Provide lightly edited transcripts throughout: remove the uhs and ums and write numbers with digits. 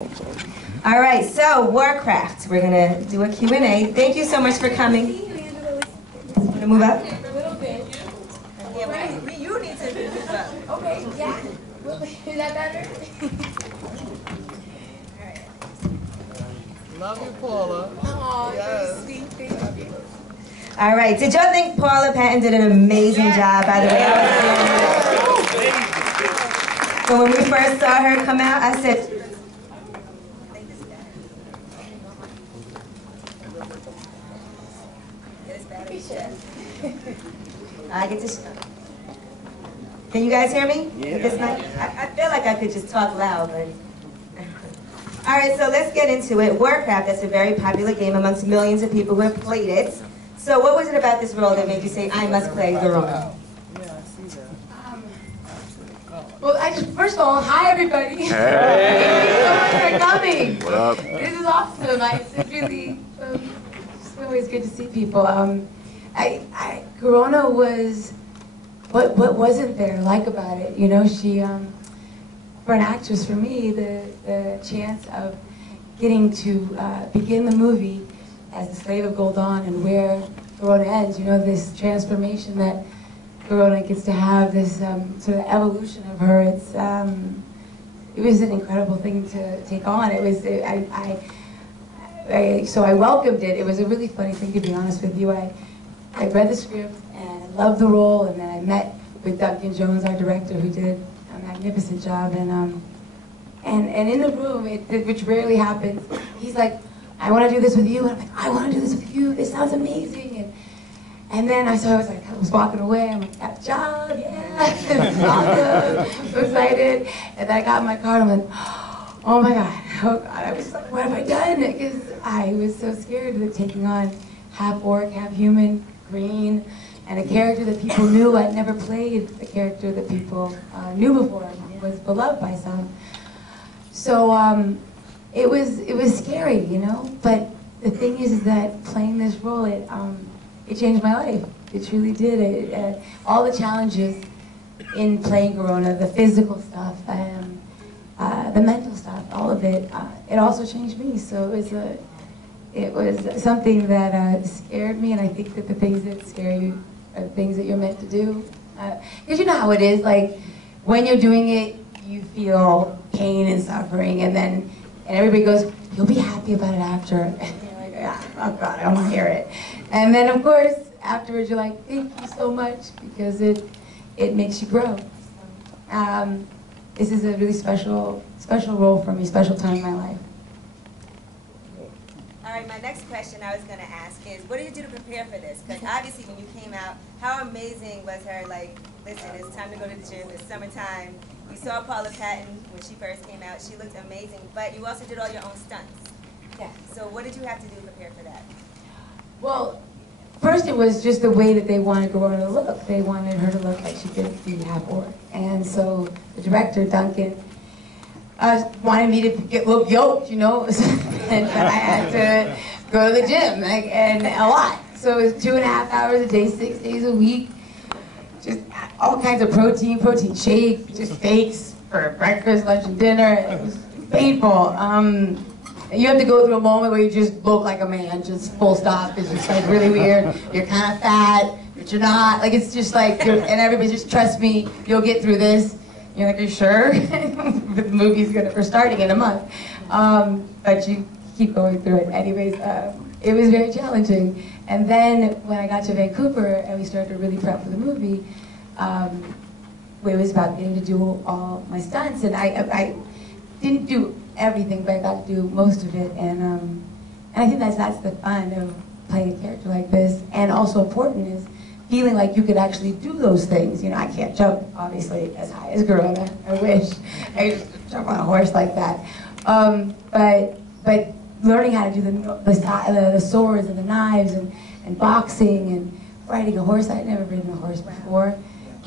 All right, so Warcraft. We're gonna do a Q&A. Thank you so much for coming. Want to move up? A little bit. Yeah, you need to move up. Okay, yeah. Is that better? Love you, Paula. Oh, Yes. sweet. Thank you. All right, did y'all think Paula Patton did an amazing job, by the way? So when we first saw her come out, I said, I get to. Can you guys hear me? Yeah. This mic? I feel like I could just talk loud, but. All right, so let's get into it. Warcraft, that's a very popular game amongst millions of people who have played it. So what was it about this role that made you say, I must play the role? Yeah, I see that. Well, first of all, hi everybody. Hey. Thank you so much for coming. What up? This is awesome. It's really, it's always good to see people. Corona was, what wasn't there like about it? You know, she, for an actress, for me, the chance of getting to begin the movie as the slave of Gul'dan and where Corona ends, you know, this transformation that Corona gets to have, this sort of evolution of her, it was an incredible thing to take on. It was, so I welcomed it. It was a really funny thing, to be honest with you. I read the script and I loved the role, and then I met with Duncan Jones, our director, who did a magnificent job. And in the room, which rarely happens, he's like, I want to do this with you. And I'm like, I want to do this with you. This sounds amazing. And then I was walking away. I'm like, that job, yeah, this is awesome. So excited. And then I got in my car and I'm like, oh my God, I was like, what have I done? Because I was so scared of taking on half orc, half human, green, and a character that people knew. I'd never played a character that people knew before and was beloved by some. So it was scary, you know. But the thing is that playing this role, it changed my life. It truly did. All the challenges in playing Corona, the physical stuff, the mental stuff, all of it, it also changed me. So it was something that scared me, and I think that the things that scare you are the things that you're meant to do. Because you know how it is, like, when you're doing it, you feel pain and suffering, and everybody goes, you'll be happy about it after. And you're like, oh God, I don't want to hear it. And then, of course, afterwards, you're like, thank you so much, because it makes you grow. This is a really special role for me, special time in my life. All right, my next question I was going to ask is, what did you do to prepare for this? Because obviously when you came out, how amazing was her, like, listen, it's time to go to the gym, it's summertime. We saw Paula Patton when she first came out, she looked amazing, but you also did all your own stunts. Yeah. So what did you have to do to prepare for that? Well, first it was just the way that they wanted Corona to look. They wanted her to look like she could be half orc. And so the director, Duncan, wanted me to look yoked, you know, and I had to go to the gym, and a lot. So it was 2.5 hours a day, 6 days a week, just all kinds of protein shake, just steaks for breakfast, lunch, and dinner. It was painful. You have to go through a moment where you just look like a man, just full stop. It's just like really weird. You're kind of fat, but you're not. Like, it's just like, and everybody just, trust me, you'll get through this. You're like, are you sure? The movie's we're starting in a month. But you keep going through it. Anyways, it was very challenging. And then when I got to Vancouver and we started to really prep for the movie, it was about getting to do all my stunts. And I didn't do everything, but I got to do most of it. And I think that's the fun of playing a character like this. And also important is feeling like you could actually do those things. You know, I can't jump, obviously, as high as Corona. I wish I could just jump on a horse like that. But learning how to do the swords and the knives and boxing and riding a horse. I'd never ridden a horse before.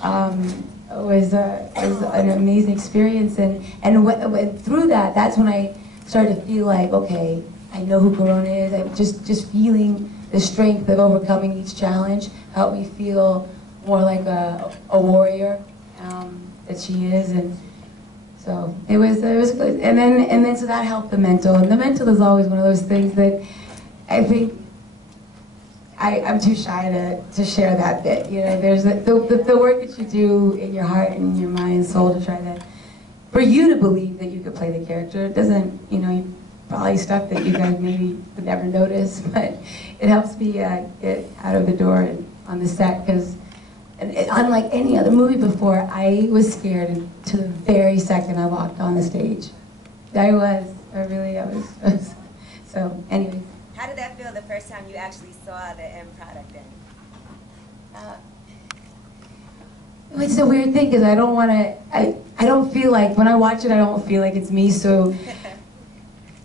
It was an amazing experience. And through that, that's when I started to feel like, okay, I know who Corona is. I just feeling the strength of overcoming each challenge helped me feel more like a warrior that she is. And So it was good. And then so that helped the mental. And the mental is always one of those things that I think I'm too shy to share that bit. You know, there's the work that you do in your heart and your mind and soul to try to, for you to believe that you could play the character. It doesn't, you know, you probably stuff that you guys maybe would never notice, but it helps me get out of the door and on the set, because unlike any other movie before, I was scared to the very second I walked on the stage. I was. So, anyways. How did that feel the first time you actually saw the end product then? It's a weird thing, because I don't want to, I don't feel like, when I watch it, I don't feel like it's me, so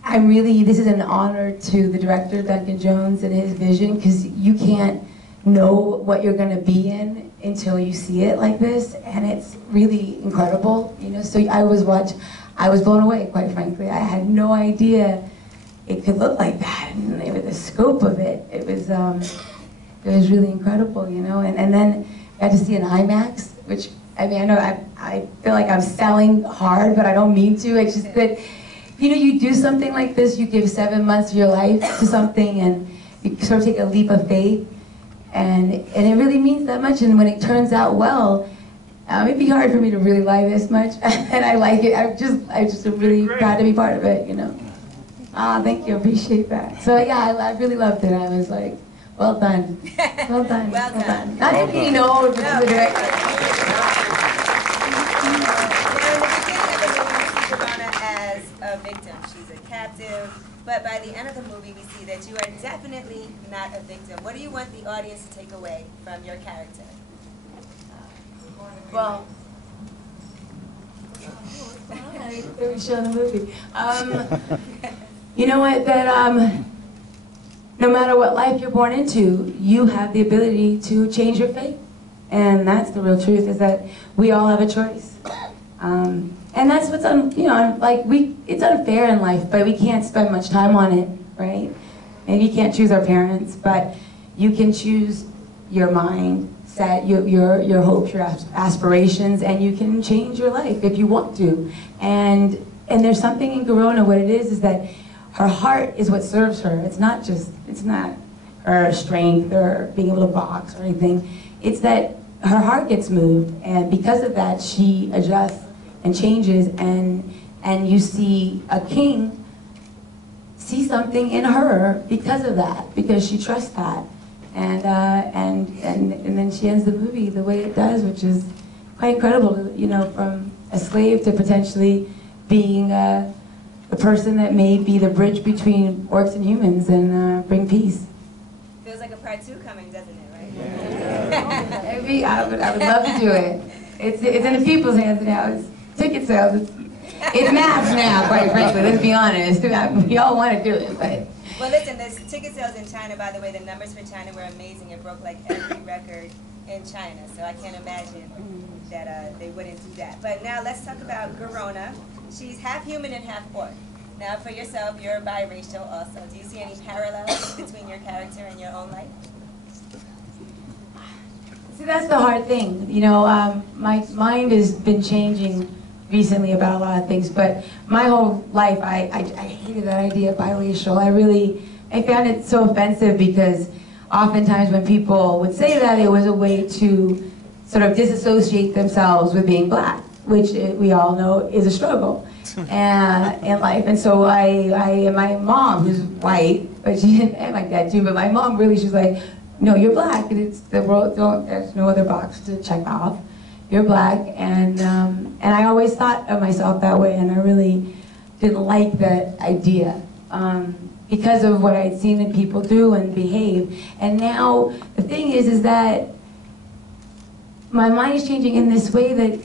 this is an honor to the director, Duncan Jones, and his vision, because you can't know what you're going to be in until you see it like this, and it's really incredible, you know, so I was blown away, quite frankly. I had no idea it could look like that, and the scope of it, it was really incredible, you know, and then I got to see an IMAX, which, I mean, I know I feel like I'm selling hard, but I don't mean to. It's just that, you know, you do something like this, you give 7 months of your life to something, and you sort of take a leap of faith, and it really means that much, and when it turns out well, it'd be hard for me to really lie this much, and I like it. I just am really proud to be part of it, you know. Thank you, appreciate that. So yeah, I really loved it. I was like, well done. Well done. Well done. Not to be known for the director. Now, in the beginning of the movie, we see Corona as a victim. She's a captive. But by the end of the movie, we see that you are definitely not a victim. What do you want the audience to take away from your character? Well, we show the movie. You know what? That no matter what life you're born into, you have the ability to change your fate, and that's the real truth. Is that we all have a choice, and that's what's it's unfair in life, but we can't spend much time on it, right? Maybe you can't choose our parents, but you can choose your mind. Set your hopes, your aspirations, and you can change your life if you want to. And there's something in Corona. What it is that her heart is what serves her. It's not her strength or being able to box or anything. It's that her heart gets moved, and because of that, she adjusts and changes. And you see a king see something in her because of that, because she trusts that. And then she ends the movie the way it does, which is quite incredible, you know, from a slave to potentially being the person that may be the bridge between orcs and humans and bring peace. Feels like a part 2 coming, doesn't it, right? Maybe I would love to do it. It's in the people's hands now. It's ticket sales. It's math now, quite frankly. Let's be honest. We all want to do it, but. Well, listen, there's ticket sales in China, by the way. The numbers for China were amazing. It broke like every record in China, so I can't imagine that they wouldn't do that. But now let's talk about Garona. She's half human and half orc. Now, for yourself, you're biracial also. Do you see any parallels between your character and your own life? See, that's the hard thing. You know, my mind has been changing recently about a lot of things, but my whole life I hated that idea of biracial. I found it so offensive, because oftentimes when people would say that, it was a way to sort of disassociate themselves with being black, which we all know is a struggle in life. And so my mom, who's white, but she didn't, and my dad too, but my mom really, she's like, no, you're black, and it's the world, there's no other box to check off. You're black, and I always thought of myself that way, and I really didn't like that idea because of what I'd seen in people do and behave. And now the thing is that my mind is changing in this way that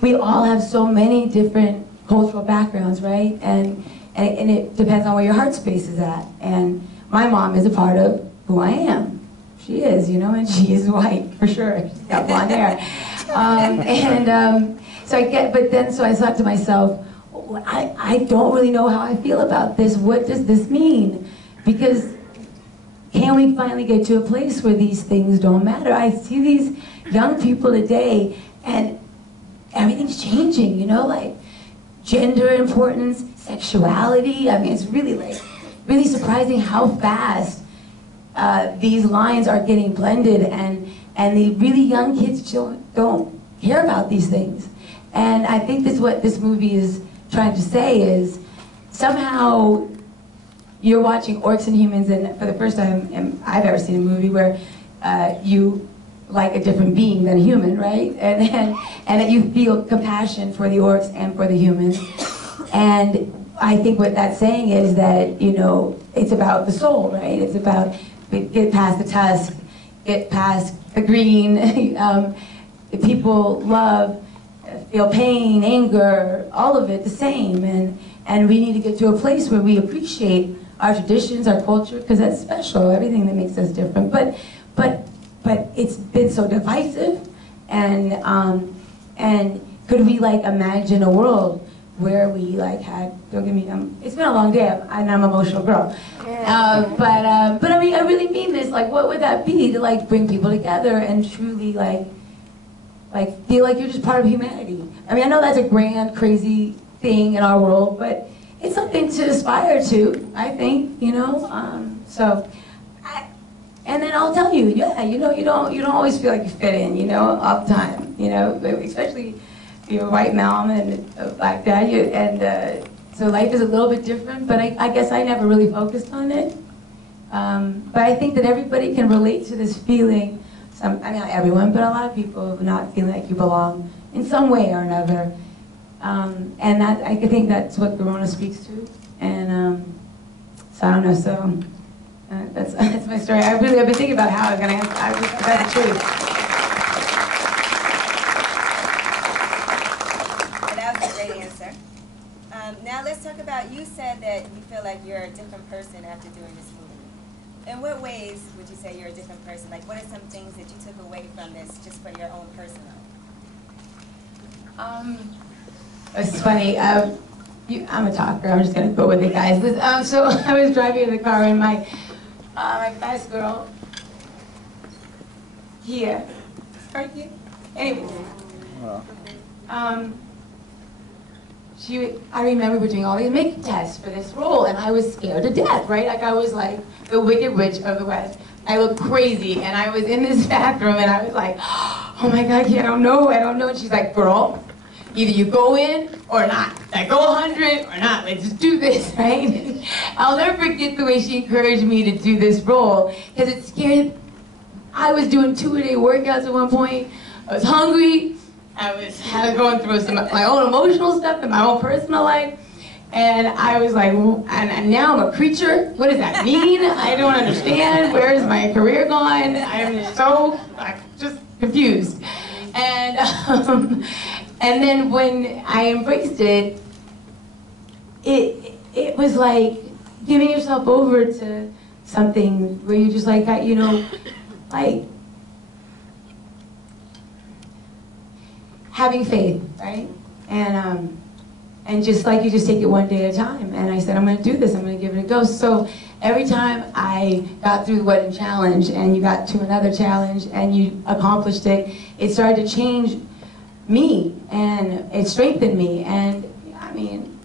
we all have so many different cultural backgrounds, right? And it depends on where your heart space is at. And my mom is a part of who I am. She is, you know, and she is white, for sure. She's got blonde hair. So I thought to myself, I don't really know how I feel about this. What does this mean? Because can we finally get to a place where these things don't matter? I see these young people today, and everything's changing, you know, like gender importance, sexuality. I mean, it's really like, really surprising how fast these lines are getting blended, and the really young kids don't care about these things. And I think this what this movie is trying to say is, somehow you're watching Orcs and Humans, and for the first time I've ever seen a movie where you like a different being than a human, right? And that you feel compassion for the orcs and for the humans. And I think what that's saying is that, you know, it's about the soul, right? It's about get past the tusk, get past the green. People love, feel pain, anger, all of it the same. And we need to get to a place where we appreciate our traditions, our culture, because that's special, everything that makes us different. But it's been so divisive, and could we like imagine a world where we like had, don't get me, it's been a long day, and I'm an emotional girl. But I mean, I really mean this, like what would that be to like bring people together and truly like feel like you're just part of humanity? I mean, I know that's a grand, crazy thing in our world, but it's something to aspire to, I think, you know? And then I'll tell you, yeah, you know, you don't always feel like you fit in, you know, all the time, you know, especially if you're a white mom and a black dad, so life is a little bit different, but I guess I never really focused on it. But I think that everybody can relate to this feeling, I mean, not everyone, but a lot of people not feeling like you belong in some way or another. And that, I think that's what Corona speaks to. And so I don't know, so that's my story. I've been thinking about how I was going to answer the truth. That was a great answer. Now let's talk about, you said that you feel like you're a different person after doing this movie. In what ways would you say you're a different person? Like, what are some things that you took away from this just for your own personal? It's funny. I'm a talker. I'm just gonna go with it, guys. So I was driving in the car, and my best girl here, right here. Anyway, I remember we were doing all these makeup tests for this role, and I was scared to death, right? Like I was like the Wicked Witch of the West. I looked crazy, and I was in this bathroom, and I was like, oh my God, I don't know. And she's like, girl, either you go in or not. Like, go 100 or not. Like, just do this, right? I'll never forget the way she encouraged me to do this role, because it scared. I was doing 2-a-day workouts at one point. I was hungry. I was going through some my own emotional stuff in my own personal life. And I was like, and now I'm a creature? What does that mean? I don't understand. Where is my career gone? I'm just confused. And then when I embraced it, it was like giving yourself over to something where you just like, you know, like having faith, right? And just like you just take it one day at a time. And I said, I'm gonna do this, I'm gonna give it a go. So every time I got through the wedding challenge and you got to another challenge and you accomplished it, it started to change me, and it strengthened me. And I mean,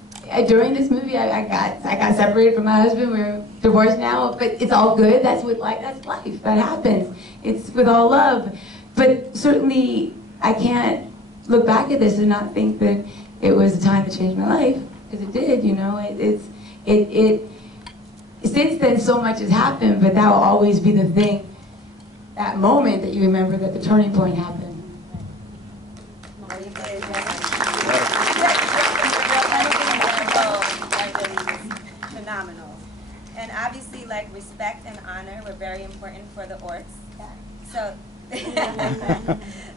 during this movie, I got separated from my husband. We're divorced now, but it's all good. That's life. That happens. It's with all love. But certainly, I can't look back at this and not think that it was a time to change my life, because it did. You know, since then, so much has happened, but that will always be the thing, that moment that you remember that the turning point happened. Phenomenal. And obviously, like, respect and honor were very important for the orcs. So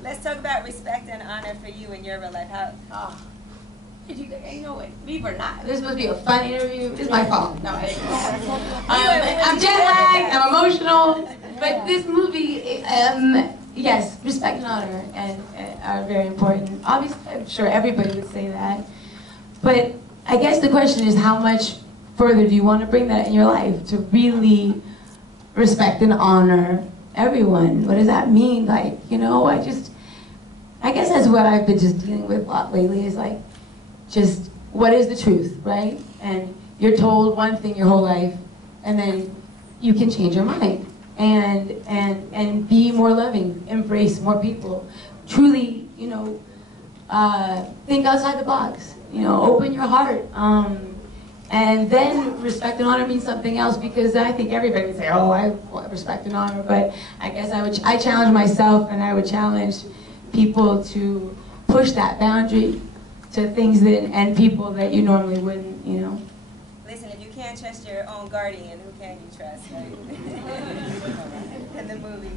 let's talk about respect and honor for you in your real life. You know what? We were not. This is supposed to be a fun interview. It's my fault. No, I'm jet lagged. I'm emotional. But this movie, yes, respect and honor are very important. Obviously, I'm sure everybody would say that. But I guess the question is, how much further do you want to bring that in your life to really respect and honor everyone? What does that mean? Like, you know, I I guess that's what I've been just dealing with a lot lately is like, just what is the truth, right? And you're told one thing your whole life, and then you can change your mind and be more loving, embrace more people, truly, you know, think outside the box, you know, open your heart. And then respect and honor means something else, because I think everybody would say, oh, I respect and honor, but I guess I challenge myself, and I would challenge people to push that boundary to things that, and people that you normally wouldn't, you know. Listen, if you can't trust your own guardian, who can you trust, right? In the movie.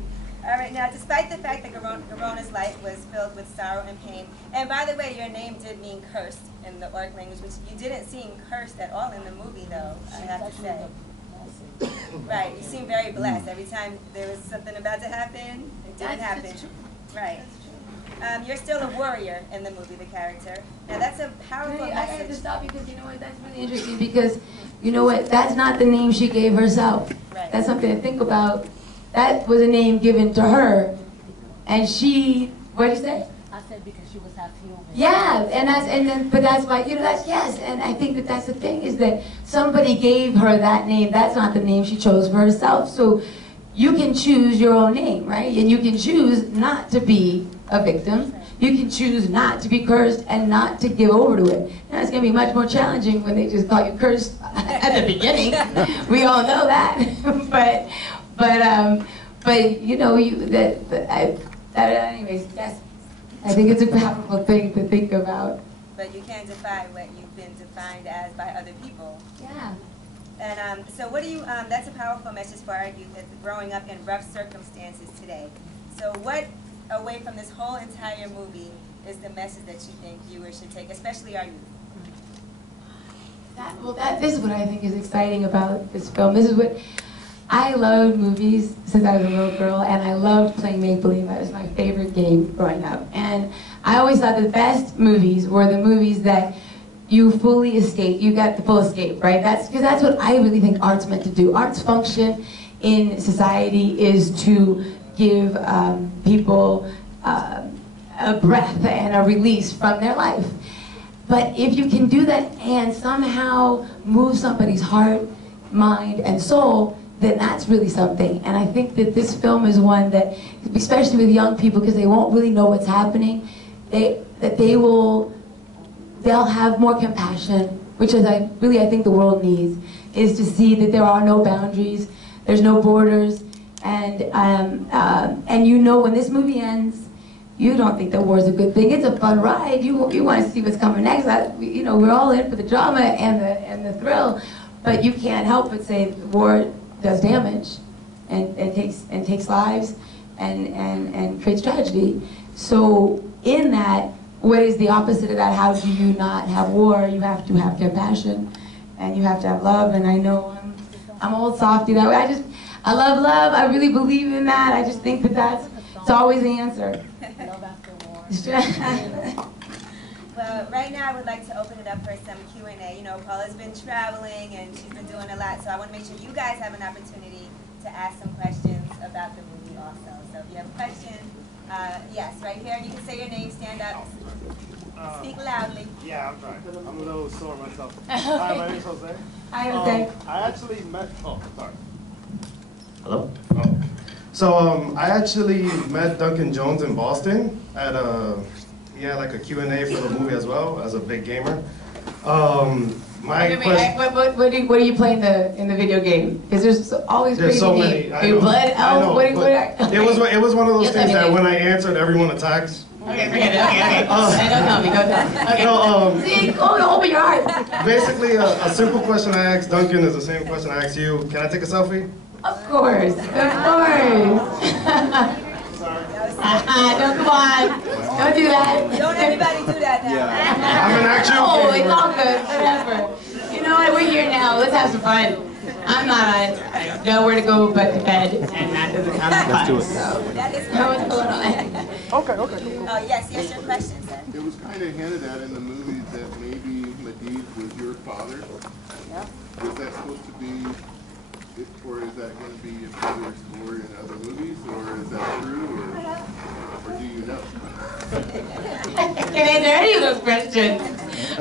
All right, now, despite the fact that Garona's life was filled with sorrow and pain, and by the way, your name did mean cursed in the Orc language, which you didn't seem cursed at all in the movie, though, I have to say. Right, you seem very blessed. Every time there was something about to happen, it didn't happen. Right. You're still a warrior in the movie, the character. Now, that's a powerful I message. have to stop because, you know what, that's really interesting because, you know what, that's not the name she gave herself. Right. That's something to think about. That was a name given to her, and she, what did you say? I said because she was half human. Yeah, but that's why, you know, that's, yes, and I think that that's the thing, is that somebody gave her that name. That's not the name she chose for herself. So you can choose your own name, right? And you can choose not to be a victim. You can choose not to be cursed and not to give over to it. Now, it's going to be much more challenging when they just call you cursed at the beginning. We all know that. But you know, anyways, yes, I think it's a powerful thing to think about. But you can't defy what you've been defined as by other people. Yeah. And so what do you, that's a powerful message for our youth that's growing up in rough circumstances today. So what, away from this whole entire movie, is the message that you think viewers should take, especially our youth? This is what I think is exciting about this film. This is what, I loved movies since I was a little girl, and I loved playing make-believe. That was my favorite game growing up. And I always thought the best movies were the movies that you fully escape, you got the full escape, right? Because that's what I really think art's meant to do. Art's function in society is to give people a breath and a release from their life. But if you can do that and somehow move somebody's heart, mind, and soul, then that's really something. And I think that this film is one that, especially with young people, because they won't really know what's happening, they'll have more compassion, which is I think the world needs, is to see that there are no boundaries, there's no borders, and you know when this movie ends, you don't think that war is a good thing. It's a fun ride. You want to see what's coming next. You know, we're all in for the drama and the thrill, but you can't help but say war does damage and takes lives and creates tragedy. So in that, what is the opposite of that? How do you not have war? You have to have compassion, and you have to have love. And I know I'm old softy that way. I love love. I really believe in that. I just think that it's always the answer. Love after war. Well, right now I would like to open it up for some Q&A. You know, Paula's been traveling and she's been doing a lot, so I want to make sure you guys have an opportunity to ask some questions about the movie also. So if you have a question, yes, right here. You can say your name, stand up, speak loudly. Yeah, I'm trying. I'm a little sore myself. Hi, my name's Jose. Hi, Jose. I actually met, oh, sorry. Hello? Oh. So I actually met Duncan Jones in Boston at he had like a Q&A for the movie as well, as a big gamer. My question, what do you play in the video game? Because there's always there's crazy so names. many. Hey, Blood Elf. It was one of those Yes, things I that mean. when I answered, everyone attacks. Okay, forget it. Okay. Don't tell me. Go tell. Okay. No, See, open your heart. basically a simple question I asked Duncan is the same question I asked you. Can I take a selfie? Of course. Of course. No, come on. Don't do that. Don't everybody do that now. I'm an actual Oh, gamer. it's all good. Whatever. You know what? We're here now. Let's have some fun. I'm not I nowhere to go but to bed, and that doesn't sound like fun. Let's do it. So, That is know what's going on. Okay, cool. Oh, yes, your question, sir. It was kind of hinted at in the movie that maybe Medivh was your father. Was that supposed to be Or is that going to be a popular story in other movies, or is that true, or do you know? I can't answer any of those questions.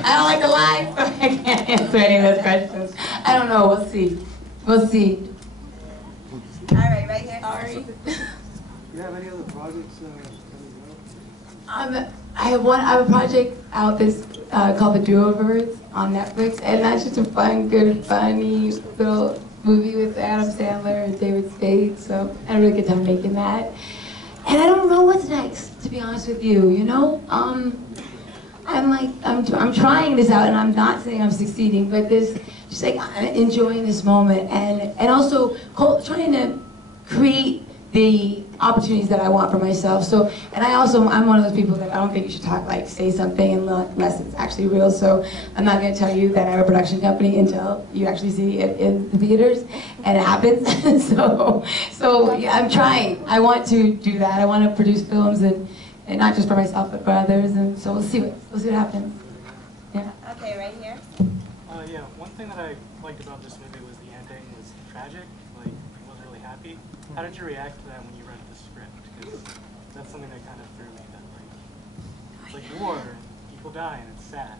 I don't like to lie, so I can't answer any of those questions. I don't know. We'll see. We'll see. All right, right here. Sorry. Do you have any other projects coming up? I have a project out that's called The Do-Overs on Netflix, and that's just a fun, good, funny little movie with Adam Sandler and David Spade. So I had a really good time making that. And I don't know what's next, to be honest with you. You know, I'm trying this out, and I'm not saying I'm succeeding, but this just like I'm enjoying this moment, and also trying to create the opportunities that I want for myself. So, and I'm one of those people that I don't think you should say something unless it's actually real. So I'm not going to tell you that I have a production company until you actually see it in the theaters, and it happens. so yeah, I'm trying. I want to do that. I want to produce films and not just for myself but for others. And so we'll see what happens. Yeah. Okay, right here. Yeah, one thing that I liked about this movie was the ending was tragic. Like, I wasn't really happy. How did you react to that when you read the script? Because that's something that kind of threw me. That it's like war and people die and it's sad.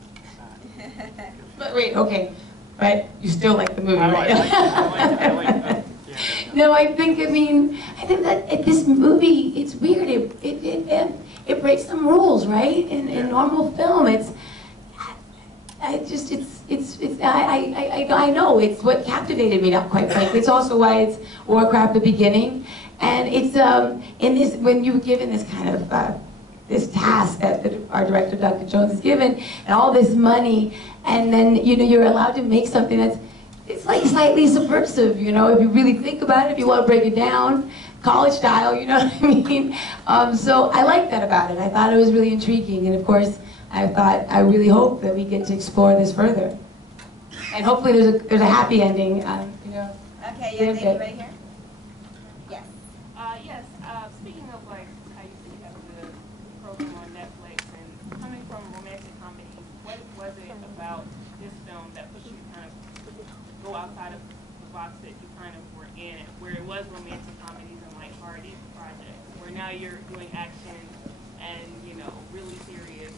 But wait, okay, but you still like the movie, I right? I like that. Yeah. No, I think that this movie, it's weird. It breaks some rules, right? In normal film, I know it's what captivated me, not quite frankly. It's also why it's Warcraft the beginning, and it's in this when you were given this kind of this task that our director Dr. Jones is given, and all this money, and then you're allowed to make something it's like slightly subversive, if you really think about it, if you want to break it down, college style, you know what I mean? So I like that about it. I thought it was really intriguing, and of course, I really hope that we get to explore this further. And hopefully there's a happy ending, Okay, yeah, lady right here. Yes. Yes, speaking of like how you see you have the program on Netflix and coming from romantic comedies, what was it about this film that pushed you to kind of go outside of the box that you kind of were in, where it was romantic comedies and lighthearted projects, where now you're doing action and, really serious,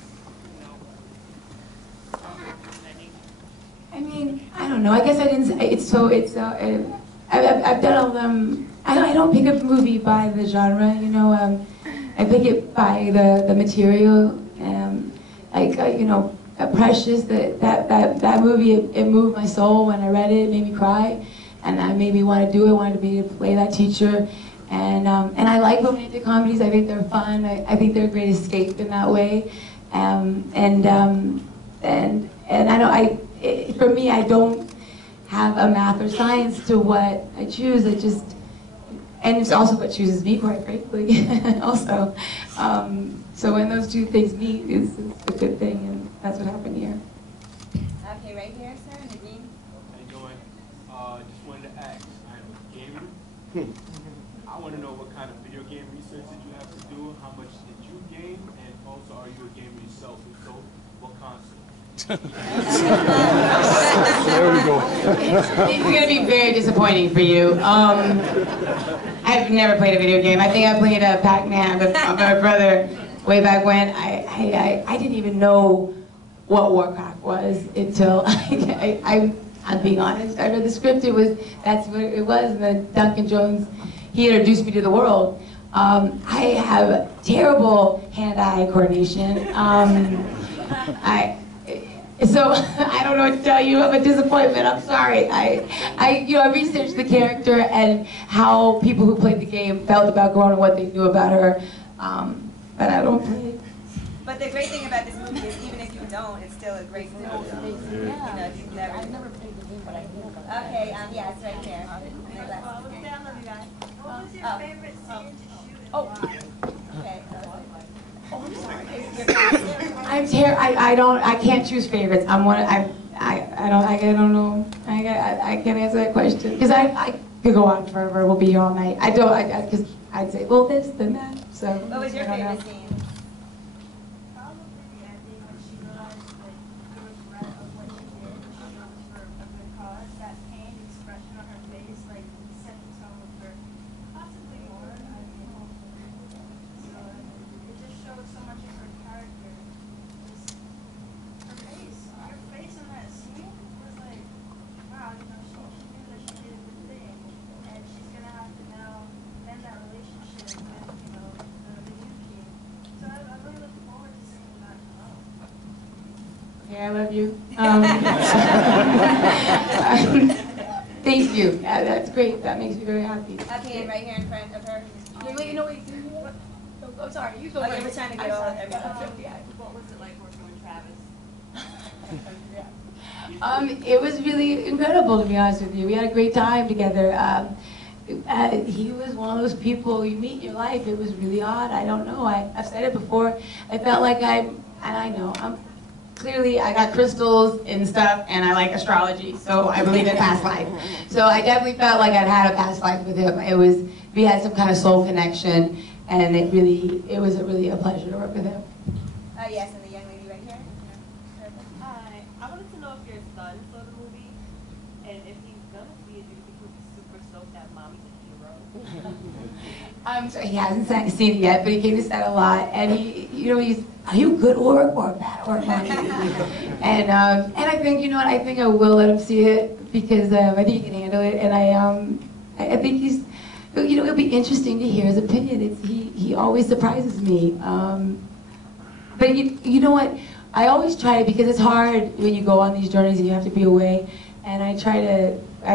I mean, I don't know. I guess I didn't say I've done all them. I don't pick up a movie by the genre, I pick it by the material. Precious. That movie, it moved my soul when I read it. It made me cry, and that made me want to do it. Wanted to play that teacher, and I like romantic comedies. I think they're fun. I think they're a great escape in that way, and I know for me, I don't have a math or science to what I choose. And it's also what chooses me, quite frankly, also. So when those two things meet, it's a good thing, and that's what happened here. Okay, right here, sir, Nadine. How you doing? Just wanted to ask, I'm a gamer. I want to know what kind of video game research did you have to do, how much did you game, and also are you a gamer yourself? If so, what console? There we go. This is going to be very disappointing for you. I've never played a video game. I think I played Pac-Man with my brother way back when. I didn't even know what Warcraft was until I'm being honest. I read the script. That's what it was. And then Duncan Jones, he introduced me to the world. I have terrible hand-eye coordination. So I don't know what to tell you. I'm a disappointment. I'm sorry. I researched the character and how people who played the game felt about Corona, what they knew about her. But I don't play. But the great thing about this movie is even if you don't, it's still a great movie. Yeah. If you've never. I've never played the game, but I know about it. Okay, yeah, it's right there. I love you guys. What was your favorite scene to shoot? Okay. I can't choose favorites. I don't know. I can't answer that question because I could go on forever. We'll be here all night. Because I'd say, well, this, then that. So. What was your favorite scene? Probably the ending when she realized the regret of what she did. She did for a good cause. That pain expression on her face, Okay, I love you. Thank you. Yeah, that's great. That makes me very happy. Up here, right here in front of her. Wait, no, wait. I'm sorry. You go. Okay, we're trying to get all of everything. What was it like working with Travis? It was really incredible, to be honest with you. We had a great time together. He was one of those people you meet in your life. It was really odd. I don't know. I've said it before. I felt like I'm clearly I got crystals and stuff, and I like astrology, so I believe in past life. So I definitely felt like I'd had a past life with him. We had some kind of soul connection, and it was really a pleasure to work with him. Yes, and the young lady right here. Hi. I wanted to know if your son saw the movie, and if he's gonna see it, do you think he'll be super stoked that mommy's a hero? So he hasn't seen it yet, but he came to set a lot, and he's, are you good work or bad work, mommy? and I think, you know what, I think I will let him see it, because I think he can handle it, and I think it'll be interesting to hear his opinion. He always surprises me. But you know what, I always try to, because it's hard when you go on these journeys and you have to be away, and I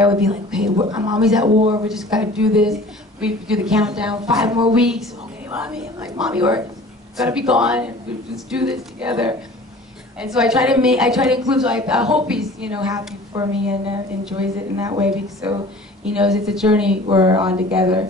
would be like, okay, mommy's at war, we just gotta do this. We do the countdown, 5 more weeks. Okay, mommy. I'm like, mommy, we're gonna be gone, and we just do this together. And so I try to include. So I hope he's happy for me and enjoys it in that way, because so he knows it's a journey we're on together.